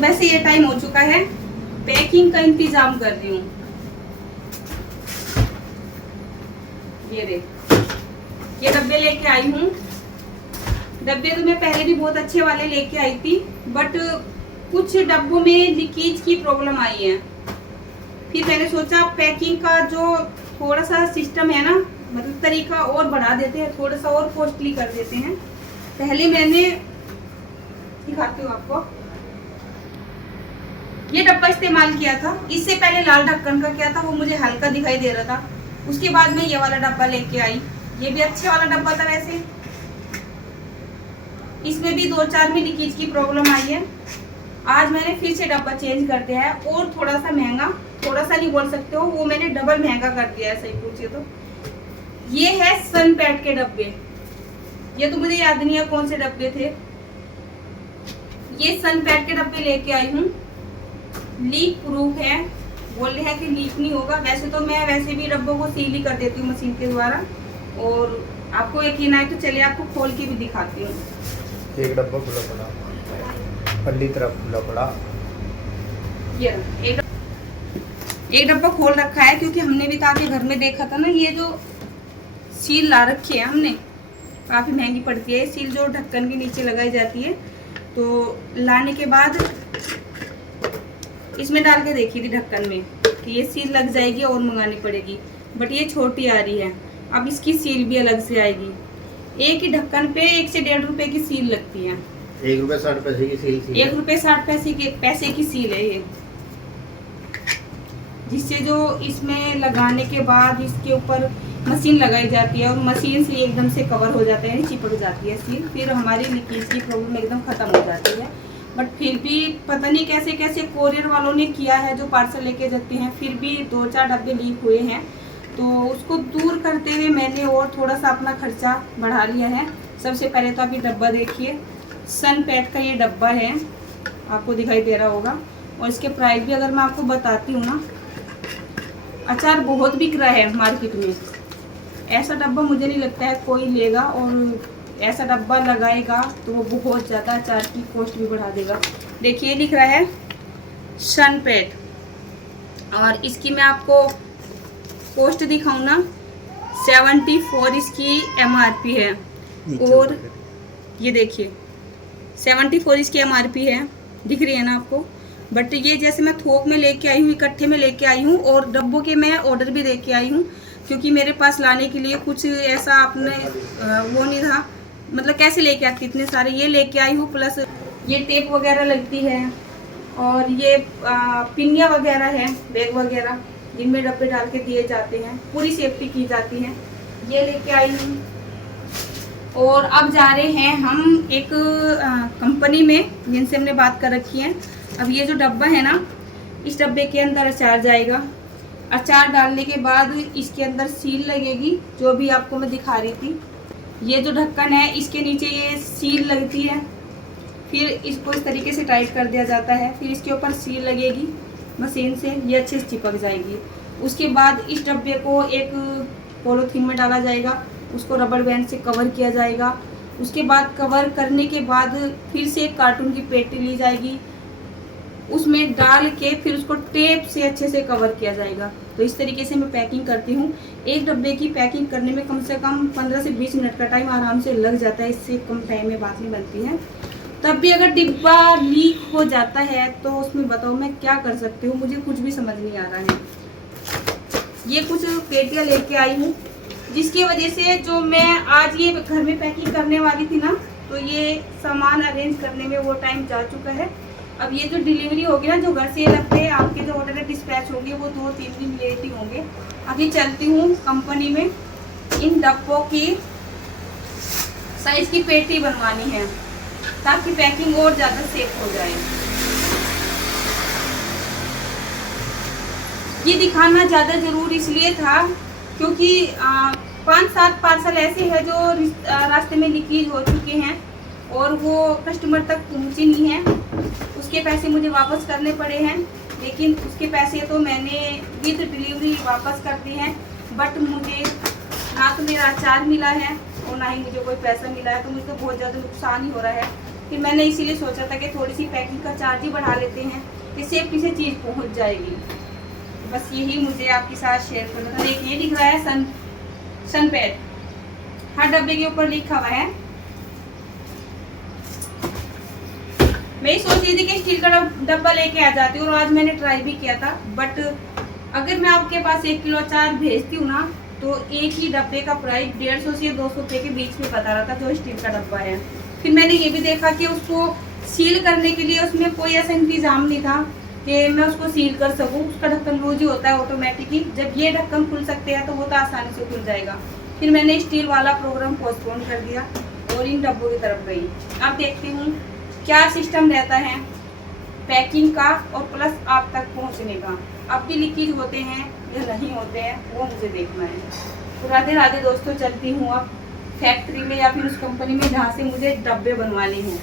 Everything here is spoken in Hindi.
सुबह से ये टाइम हो चुका है, पैकिंग का इंतजाम कर रही हूँ। ये देख, ये डब्बे लेके आई हूँ। डब्बे तो मैं पहले भी बहुत अच्छे वाले लेके आई थी, बट कुछ डब्बों में लीकेज की प्रॉब्लम आई है। फिर मैंने सोचा पैकिंग का जो थोड़ा सा सिस्टम है ना, मतलब तरीका और बढ़ा देते हैं, थोड़ा सा और कॉस्टली कर देते हैं। पहले मैंने दिखाती हूँ आपको, ये डब्बा इस्तेमाल किया था। इससे पहले लाल ढक्कन का किया था, वो मुझे हल्का दिखाई दे रहा था। उसके बाद मैं ये वाला डब्बा लेके आई। ये भी अच्छे वाला डब्बा था वैसे। इसमें भी 2-4 में लीकेज की प्रॉब्लम आई है। आज मैंने फिर से डब्बा चेंज कर दिया है, और थोड़ा सा महंगा, थोड़ा सा नहीं बोल सकते हो, वो मैंने डबल महंगा कर दिया है, सही पूछिए तो। ये है सनपैड के डब्बे। ये तो मुझे याद नहीं है कौन से डब्बे थे। ये सनपैड के डब्बे लेके आई हूँ। लीक प्रूफ है, बोल रहे हैं कि लीक नहीं होगा। वैसे तो मैं वैसे भी डब्बों को सील ही कर देती हूँ मशीन के द्वारा, और आपको यकीन आए तो चलिए आपको खोल के भी दिखाती हूँ। एक डब्बा खुला पड़ा, पल्ली तरफ खुला पड़ा। ये एक डब्बा खोल रखा है, क्योंकि हमने भी ताकि घर में देखा था ना, ये जो सील ला रखी है हमने, काफ़ी महंगी पड़ती है सील, जो ढक्कन के नीचे लगाई जाती है। तो लाने के बाद इसमें डाल के देखी थी ढक्कन में कि ये सील लग जाएगी और मंगानी पड़ेगी, बट ये छोटी आ रही है। अब इसकी सील भी अलग से आएगी। एक ही ढक्कन पे 1 से 1.5 रुपए की सील लगती है। 1 रुपये 60 पैसे की सील। 1 रुपये 60 पैसे की सील है ये, जिससे जो इसमें लगाने के बाद इसके ऊपर मशीन लगाई जाती है, और मशीन से एकदम से कवर हो जाता है, चिपक जाती है सील। फिर हमारी लीकेज की प्रॉब्लम एकदम खत्म हो जाती है। बट फिर भी पता नहीं कैसे कैसे कोरियर वालों ने किया है, जो पार्सल लेके जाते हैं, फिर भी 2-4 डब्बे लीक हुए हैं। तो उसको दूर करते हुए मैंने और थोड़ा सा अपना खर्चा बढ़ा लिया है। सबसे पहले तो आप ये डब्बा देखिए, सनपैड का ये डब्बा है, आपको दिखाई दे रहा होगा। और इसके प्राइस भी अगर मैं आपको बताती हूँ ना, अचार बहुत बिक रहा है मार्केट में। ऐसा डब्बा मुझे नहीं लगता है कोई लेगा, और ऐसा डब्बा लगाएगा तो वो बहुत ज़्यादा अचार की कॉस्ट भी बढ़ा देगा। देखिए लिख रहा है सनपैड, और इसकी मैं आपको कॉस्ट दिखाऊँ ना, 74 इसकी MRP है। और ये देखिए 74 इसकी MRP है, दिख रही है ना आपको। बट ये जैसे मैं थोक में लेके आई हूँ, इकट्ठे में लेके आई हूँ, और डब्बों के मैं ऑर्डर भी दे के आई हूँ, क्योंकि मेरे पास लाने के लिए कुछ ऐसा आपने वो नहीं था, मतलब कैसे लेके आती इतने सारे। ये लेके आई हूँ, प्लस ये टेप वगैरह लगती है, और ये पिनिया वगैरह है, बैग वगैरह जिनमें डब्बे डाल के दिए जाते हैं, पूरी सेफ्टी की जाती है। ये लेके आई हूँ। और अब जा रहे हैं हम एक कंपनी में, जिनसे हमने बात कर रखी है। अब ये जो डब्बा है ना, इस डब्बे के अंदर अचार जाएगा। अचार डालने के बाद इसके अंदर सील लगेगी, जो भी आपको मैं दिखा रही थी। ये जो ढक्कन है, इसके नीचे ये सील लगती है, फिर इसको इस तरीके से टाइट कर दिया जाता है। फिर इसके ऊपर सील लगेगी मशीन से, ये अच्छे से चिपक जाएगी। उसके बाद इस डब्बे को एक पॉलीथीन में डाला जाएगा, उसको रबर बैंड से कवर किया जाएगा। उसके बाद कवर करने के बाद फिर से एक कार्टून की पेटी ली जाएगी, उसमें डाल के फिर उसको टेप से अच्छे से कवर किया जाएगा। तो इस तरीके से मैं पैकिंग करती हूँ। एक डब्बे की पैकिंग करने में कम से कम 15 से 20 मिनट का टाइम आराम से लग जाता है, इससे कम टाइम में बात नहीं बनती है। तब भी अगर डिब्बा लीक हो जाता है तो उसमें बताओ मैं क्या कर सकती हूँ, मुझे कुछ भी समझ नहीं आ रहा है। ये कुछ पेटियाँ लेके आई हूँ, जिसकी वजह से जो मैं आज ये घर में पैकिंग करने वाली थी ना, तो ये सामान अरेंज करने में वो टाइम जा चुका है। अब ये जो डिलीवरी होगी ना, जो घर से लगते हैं आपके जो ऑर्डर डिस्पैच होंगे, वो 2-3 दिन लेट ही होंगे। अभी चलती हूँ कंपनी में, इन डब्बों की साइज की पेटी बनवानी है, ताकि पैकिंग और ज़्यादा सेफ हो जाए। ये दिखाना ज़्यादा ज़रूर इसलिए था, क्योंकि 5-7 पार्सल ऐसे हैं जो रास्ते में लीकेज हो चुके हैं, और वो कस्टमर तक पहुँचे नहीं हैं। उसके पैसे मुझे वापस करने पड़े हैं, लेकिन उसके पैसे तो मैंने विद डिलीवरी वापस कर दिए हैं। बट मुझे ना तो मेरा अचार मिला है, और ना ही मुझे कोई पैसा मिला है, तो मुझे तो बहुत ज़्यादा नुकसान ही हो रहा है। फिर मैंने इसीलिए सोचा था कि थोड़ी सी पैकिंग का चार्ज ही बढ़ा लेते हैं कि सेफ्टी से चीज़ पहुंच जाएगी। बस यही मुझे आपके साथ शेयर करना था। देखिए दिख रहा है सनपैड, हर डब्बे के ऊपर लिखा हुआ है। मैं सोच रही थी कि स्टील का डब्बा लेके आ जाती हूँ, और आज मैंने ट्राई भी किया था। बट अगर मैं आपके पास 1 किलो अचार भेजती हूँ ना, तो एक ही डब्बे का प्राइस 150 से 200 रुपये के बीच में बता रहा था, जो स्टील का डब्बा है। फिर मैंने ये भी देखा कि उसको सील करने के लिए उसमें कोई ऐसा इंतजाम नहीं था कि मैं उसको सील कर सकूँ। उसका ढक्कन लूज ही होता है ऑटोमेटिकली। जब ये ढक्कन खुल सकते हैं तो वो तो आसानी से खुल जाएगा। फिर मैंने स्टील वाला प्रोग्राम पोस्टपोन कर दिया और इन डब्बों की तरफ गई। अब देखती हूँ क्या सिस्टम रहता है पैकिंग का और प्लस आप तक पहुँचने का। अब भी लीकेज होते हैं या नहीं होते हैं, वो मुझे देखना है। तो राधे राधे दोस्तों, चलती हूँ अब फैक्ट्री में या फिर उस कंपनी में जहाँ से मुझे डब्बे बनवाने हैं।